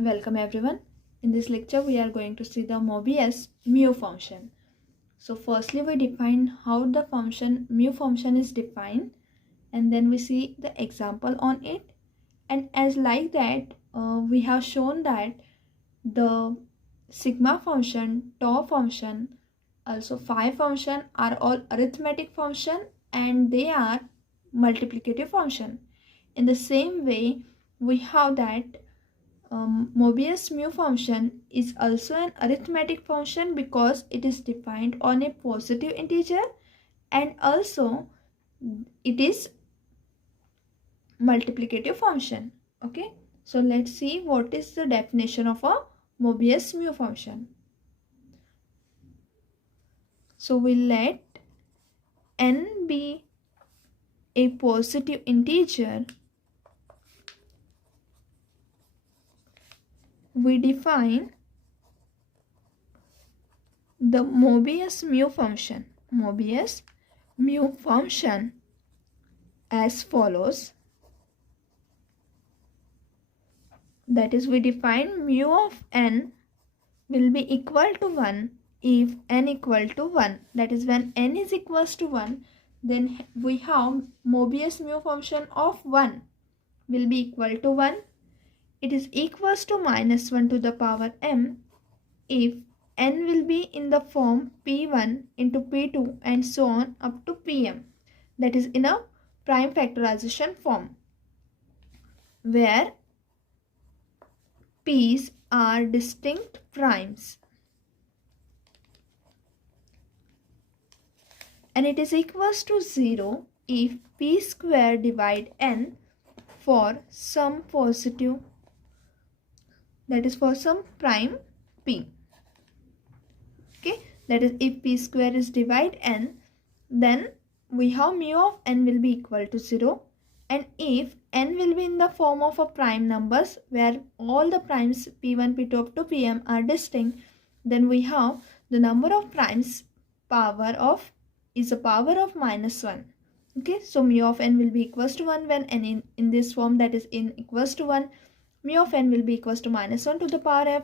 Welcome everyone. In this lecture we are going to see the Mobius mu function. So firstly we define how the function mu function is defined, and then we see the example on it, and as like that we have shown that the sigma function, tau function, also phi function are all arithmetic function and they are multiplicative function. In the same way we have that Mobius mu function is also an arithmetic function because it is defined on a positive integer, and also it is multiplicative function. Okay, so let's see what is the definition of a Mobius mu function. So we let n be a positive integer. We define the Mobius mu function. Mobius mu function as follows. That is, we define mu of n will be equal to 1 if n equal to 1. That is, when n is equals to 1, then we have Mobius mu function of 1 will be equal to 1. It is equals to minus 1 to the power m if n will be in the form p1 into p2 and so on up to pm. That is in a prime factorization form, where p's are distinct primes, and it is equals to 0 if p square divide n for some positive, that is for some prime p. Okay, that is if p square is divide n, then we have mu of n will be equal to 0, and if n will be in the form of a prime numbers where all the primes p1, p2 up to pm are distinct, then we have the number of primes power of is a power of minus 1. Okay, so mu of n will be equals to 1 when n in this form, that is in equals to 1. Mu of n will be equals to minus 1 to the power f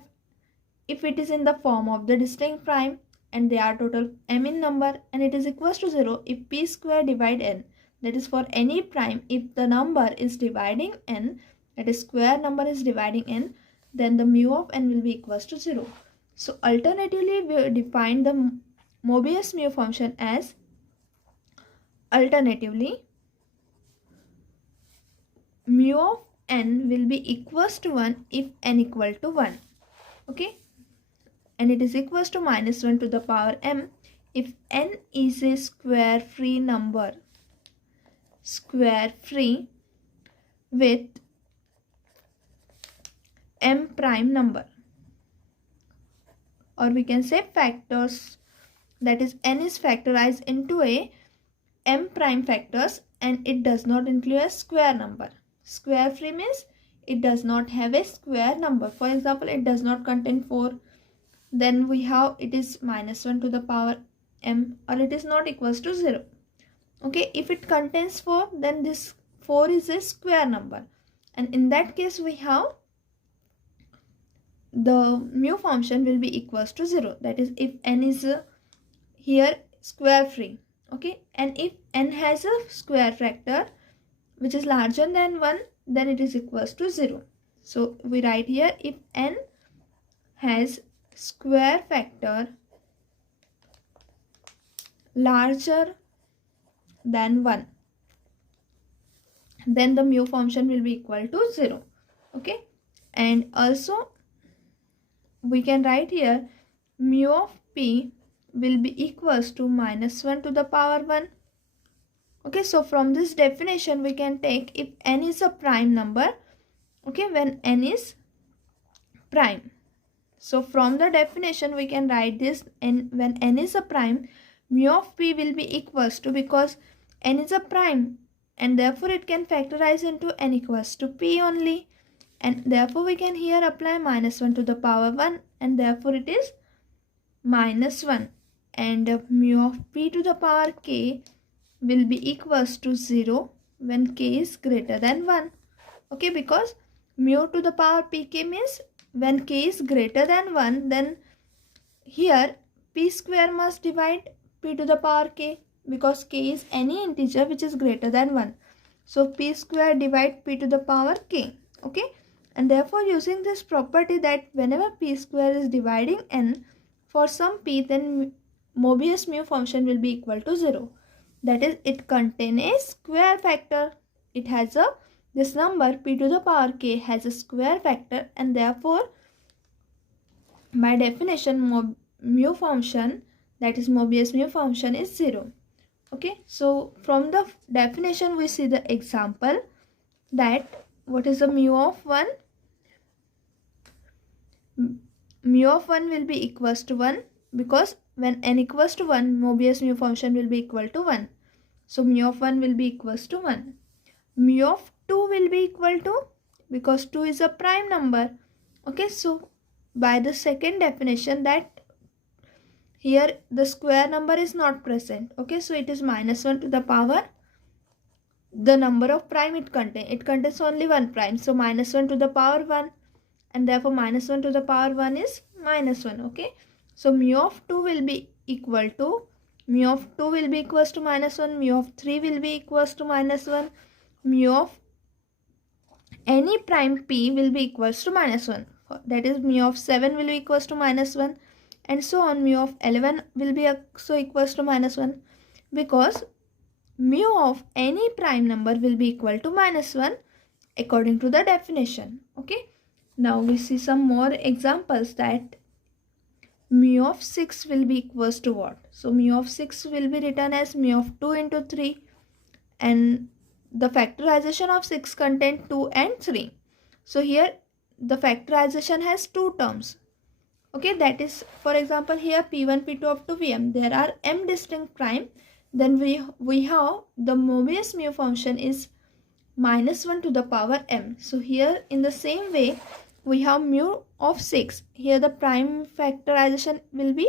if it is in the form of the distinct prime and they are total m in number, and it is equals to 0 if p square divide n, that is for any prime if the number is dividing n, that is square number is dividing n, then the mu of n will be equals to 0. So alternatively we define the Mobius mu function as alternatively mu of n will be equals to 1 if n equal to 1. Okay, and it is equals to minus 1 to the power m if n is a square free number, square free with m prime number, or we can say factors, that is n is factorized into a m prime factors and it does not include a square number. Square free means it does not have a square number. For example, it does not contain 4, then we have it is minus 1 to the power m, or it is not equals to 0. Okay, if it contains 4, then this 4 is a square number, and in that case we have the mu function will be equals to 0. That is if n is here square free. Okay, and if n has a square factor which is larger than 1, then it is equals to 0. So we write here if n has square factor larger than 1, then the mu function will be equal to 0. Okay, and also we can write here mu of p will be equals to minus 1 to the power 1. Okay, so from this definition we can take if n is a prime number, okay, when n is prime. So from the definition we can write this, and when n is a prime, mu of p will be equals to, because n is a prime and therefore it can factorize into n equals to p only, and therefore we can here apply minus 1 to the power 1, and therefore it is minus 1, and mu of p to the power k will be equals to 0 when k is greater than 1. Okay, because mu to the power pk means when k is greater than 1, then here p square must divide p to the power k, because k is any integer which is greater than 1. So p square divide p to the power k. Okay, and therefore using this property that whenever p square is dividing n for some p, then Mobius mu function will be equal to 0. That is, it contains a square factor. It has a, this number p to the power k has a square factor, and therefore by definition mu function, that is Mobius mu function, is 0. Okay, so from the definition we see the example that what is the mu of 1? Mu of 1 will be equals to 1, because when n equals to 1, Mobius mu function will be equal to 1. So mu of 1 will be equals to 1. Mu of 2 will be equal to, because 2 is a prime number. Okay, so by the second definition, that here the square number is not present. Okay, so it is minus 1 to the power the number of prime it contains. It contains only one prime, so minus 1 to the power 1, and therefore minus 1 to the power 1 is minus 1. Okay, so mu of 2 will be equal to, mu of 2 will be equals to minus 1, mu of 3 will be equals to minus 1, mu of any prime p will be equals to minus 1. That is, mu of 7 will be equals to minus 1, and so on. Mu of 11 will be also equals to minus 1, because mu of any prime number will be equal to minus 1 according to the definition. Okay, now we see some more examples that mu of 6 will be equals to what? So mu of 6 will be written as mu of 2 into 3, and the factorization of 6 contains 2 and 3. So here the factorization has two terms. Okay, that is, for example, here p1, p2 up to vm, there are m distinct prime. Then we have the Mobius mu function is minus 1 to the power m. So here in the same way we have mu of 6. Here the prime factorization will be,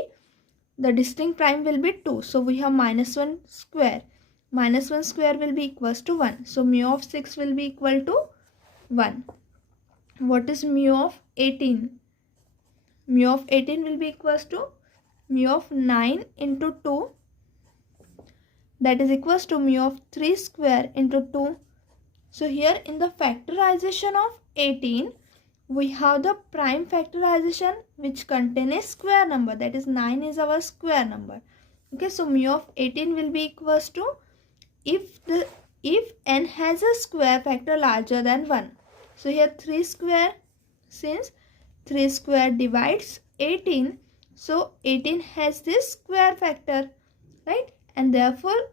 the distinct prime will be 2. So we have minus 1 square. Minus 1 square will be equals to 1. So mu of 6 will be equal to 1. What is mu of 18? Mu of 18 will be equals to mu of 9 into 2. That is equals to mu of 3 square into 2. So here in the factorization of 18, we have the prime factorization which contains a square number. That is, 9 is our square number. Okay, so mu of 18 will be equals to, if n has a square factor larger than 1. So here 3 square, since 3 square divides 18, so 18 has this square factor, right? And therefore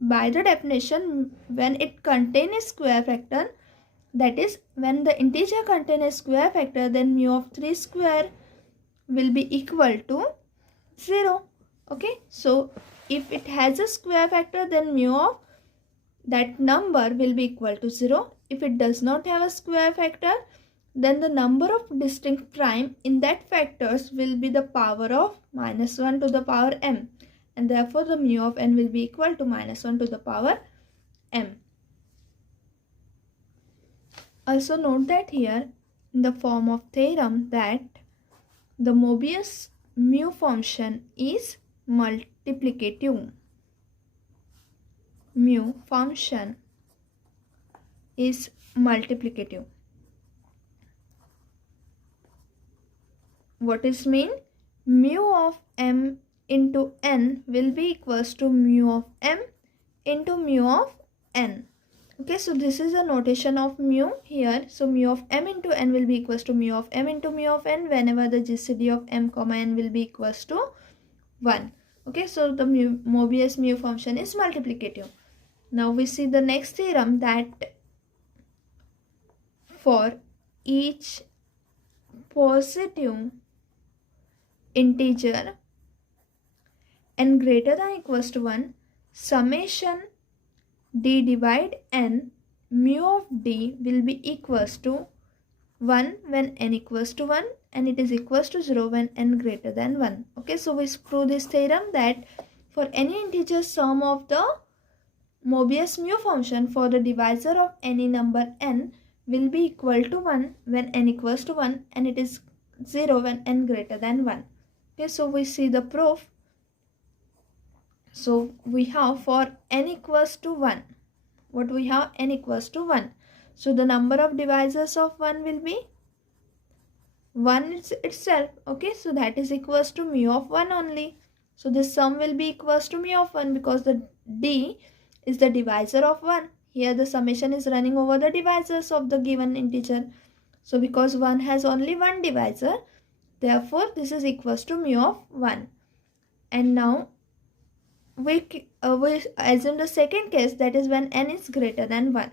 by the definition, when it contains a square factor, that is, when the integer contains a square factor, then mu of 3 square will be equal to 0. Okay, so if it has a square factor, then mu of that number will be equal to 0. If it does not have a square factor, then the number of distinct prime in that factors will be the power of minus 1 to the power m, and therefore the mu of n will be equal to minus 1 to the power m. Also note that here in the form of theorem that the Mobius mu function is multiplicative. Mu function is multiplicative. What is mean? Mu of m into n will be equals to mu of m into mu of n. Okay, so this is a notation of mu here. So mu of m into n will be equals to mu of m into mu of n whenever the GCD of m comma n will be equals to 1. Okay, so the Mobius mu function is multiplicative. Now we see the next theorem that for each positive integer n greater than or equals to 1, summation d divide n, mu of d will be equals to 1 when n equals to 1, and it is equals to 0 when n greater than 1. Okay, so we prove this theorem that for any integer sum of the Mobius mu function for the divisor of any number n will be equal to 1 when n equals to 1 and it is 0 when n greater than 1. Okay, so we see the proof. So we have for n equals to 1, what we have, n equals to 1. So the number of divisors of 1 will be 1 itself. Okay, so that is equals to mu of 1 only. So this sum will be equals to mu of 1 because the d is the divisor of 1. Here the summation is running over the divisors of the given integer. So because 1 has only one divisor, therefore this is equals to mu of 1. And now we assume the second case, that is when n is greater than 1.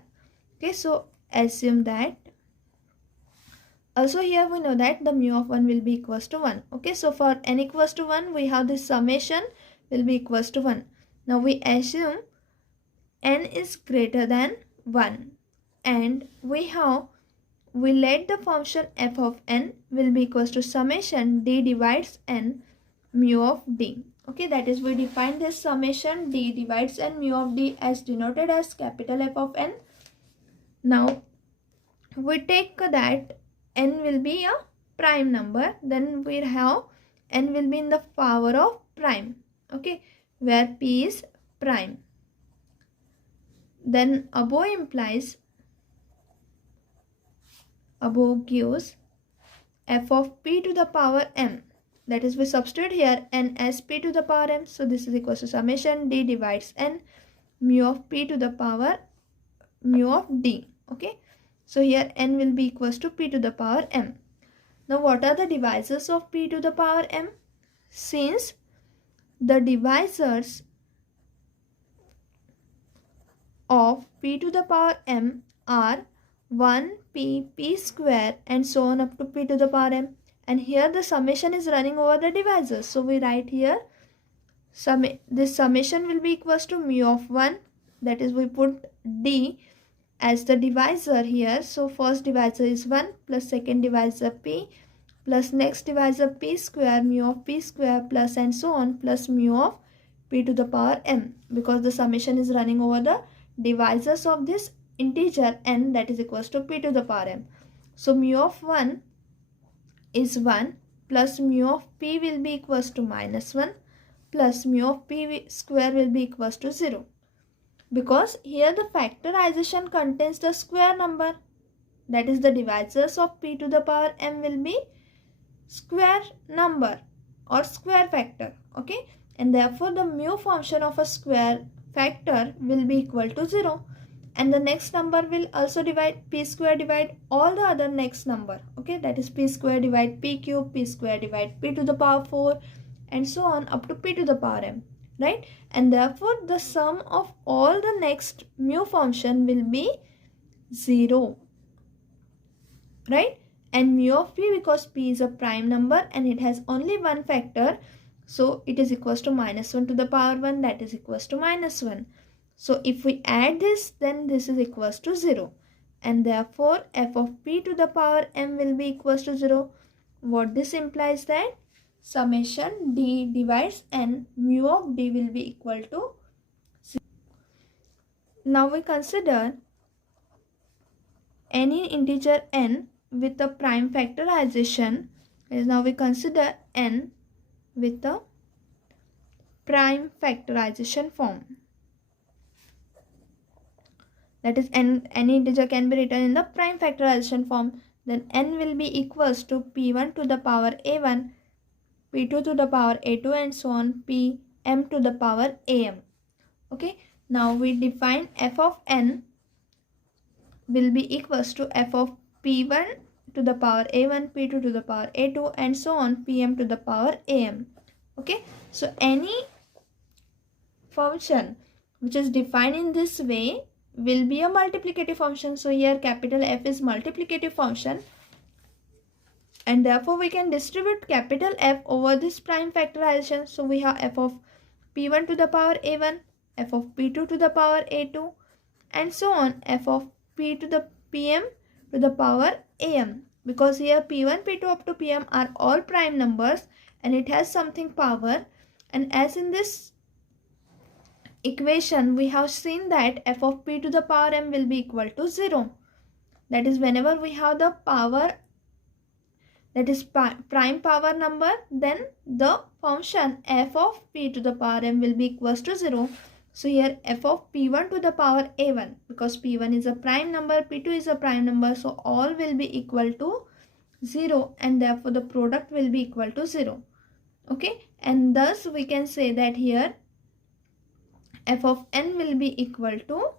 Okay, so assume that. Also here we know that the mu of 1 will be equals to 1. Okay, so for n equals to 1, we have this summation will be equals to 1. Now we assume n is greater than 1 and we let the function f of n will be equals to summation d divides n mu of d. Okay, that is we define this summation d divides n mu of d as denoted as capital F of n. Now we take that n will be a prime number, then we have n will be in the power of prime. Okay, where p is prime. Then above gives f of p to the power m. That is, we substitute here n as p to the power m. So this is equal to summation d divides n mu of p to the power mu of d. Okay, so here n will be equals to p to the power m. Now what are the divisors of p to the power m? Since the divisors of p to the power m are 1p, p square and so on up to p to the power m. And here the summation is running over the divisors. So we write here this summation will be equals to mu of 1. That is, we put d as the divisor here. So first divisor is 1 plus second divisor p plus next divisor p square, mu of p square plus and so on plus mu of p to the power m, because the summation is running over the divisors of this integer n, that is equals to p to the power m. So mu of 1 is 1 plus mu of p will be equals to minus 1 plus mu of p square will be equals to 0. Because here the factorization contains the square number, that is the divisors of p to the power m will be square number or square factor. Okay, and therefore the mu function of a square factor will be equal to 0, and the next number will also divide p square divide all the other next number. Okay, that is p square divide p cube, p square divide p to the power 4 and so on up to p to the power m, right? And therefore the sum of all the next mu function will be 0, right? And mu of p, because p is a prime number and it has only one factor, so it is equals to minus 1 to the power 1, that is equals to minus 1. So if we add this, then this is equals to 0, and therefore f of p to the power m will be equals to 0. What this implies that summation d divides n mu of d will be equal to 0. Now we consider any integer n with a prime factorization. Now we consider n with a prime factorization form. That is, any integer can be written in the prime factorization form. Then n will be equals to p1 to the power a1, p2 to the power a2 and so on, pm to the power am. Okay, now we define f of n will be equals to f of p1 to the power a1, p2 to the power a2 and so on, pm to the power am. Okay, so any function which is defined in this way will be a multiplicative function. So here capital F is multiplicative function, and therefore we can distribute capital F over this prime factorization. So we have f of p1 to the power a1, f of p2 to the power a2 and so on, f of p to the pm to the power am, because here p1, p2 up to pm are all prime numbers and it has something power. And as in this equation we have seen that f of p to the power m will be equal to 0, That is, whenever we have the power, that is prime power number, then the function f of p to the power m will be equals to 0. So here f of p1 to the power a1, because p1 is a prime number, p2 is a prime number, so all will be equal to 0, and therefore the product will be equal to 0. Okay, and thus we can say that here f of n will be equal to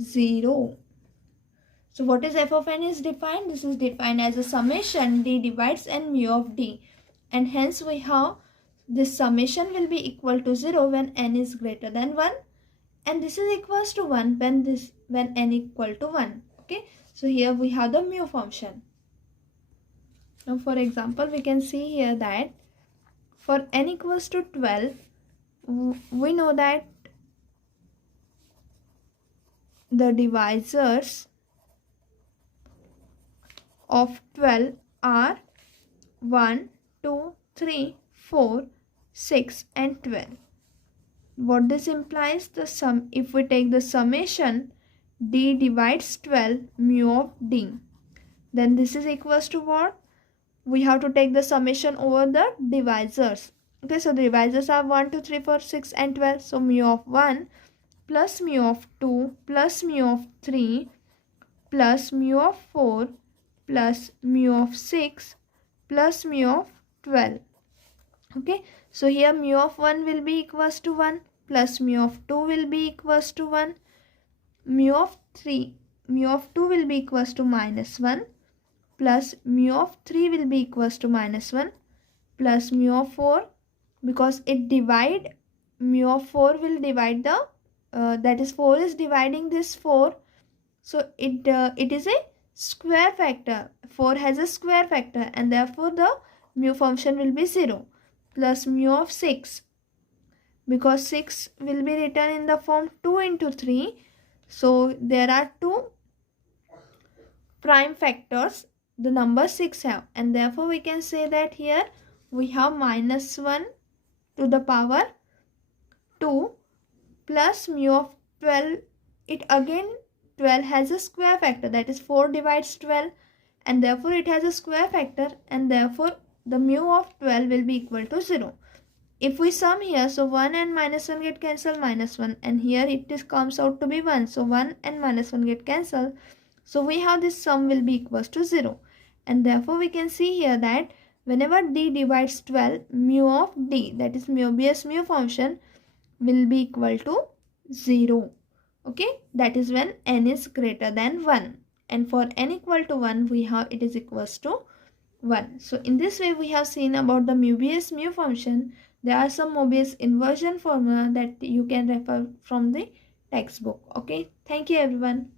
0. So what is f of n is defined? This is defined as a summation d divides n mu of d, and hence we have this summation will be equal to 0 when n is greater than 1, and this is equals to 1 when n equal to 1. Okay, so here we have the mu function. Now for example, we can see here that for n equals to 12, we know that the divisors of 12 are 1, 2, 3, 4, 6 and 12. What this implies, the sum, if we take the summation d divides 12 mu of d, then this is equals to what? We have to take the summation over the divisors. Okay, so the divisors are 1, 2, 3, 4, 6 and 12. So mu of 1 plus mu of 2 plus mu of 3 plus mu of 4 plus mu of 6 plus mu of 12. Okay, so here mu of 1 will be equals to 1 plus mu of 2 will be equals to 1. Mu of 2 will be equals to minus 1 plus mu of 3 will be equals to minus 1 plus mu of 4, because it divide, mu of 4 will divide the that is 4 is dividing this 4, so it is a square factor. 4 has a square factor, and therefore the mu function will be 0, plus mu of 6, because 6 will be written in the form 2 into 3, so there are 2 prime factors the number 6 have, and therefore we can say that here we have minus 1 to the power 2 plus mu of 12. It again, 12 has a square factor, that is 4 divides 12, and therefore it has a square factor, and therefore the mu of 12 will be equal to 0. If we sum here, so 1 and minus 1 get cancelled, minus 1, and here it comes out to be 1, so 1 and minus 1 get cancelled, so we have this sum will be equals to 0, and therefore we can see here that whenever d divides 12, mu of d, that is Möbius mu function, will be equal to 0. Okay, that is when n is greater than 1, and for n equal to 1 we have it is equals to 1. So in this way we have seen about the Möbius mu function. There are some Möbius inversion formula that you can refer from the textbook. Okay, thank you everyone.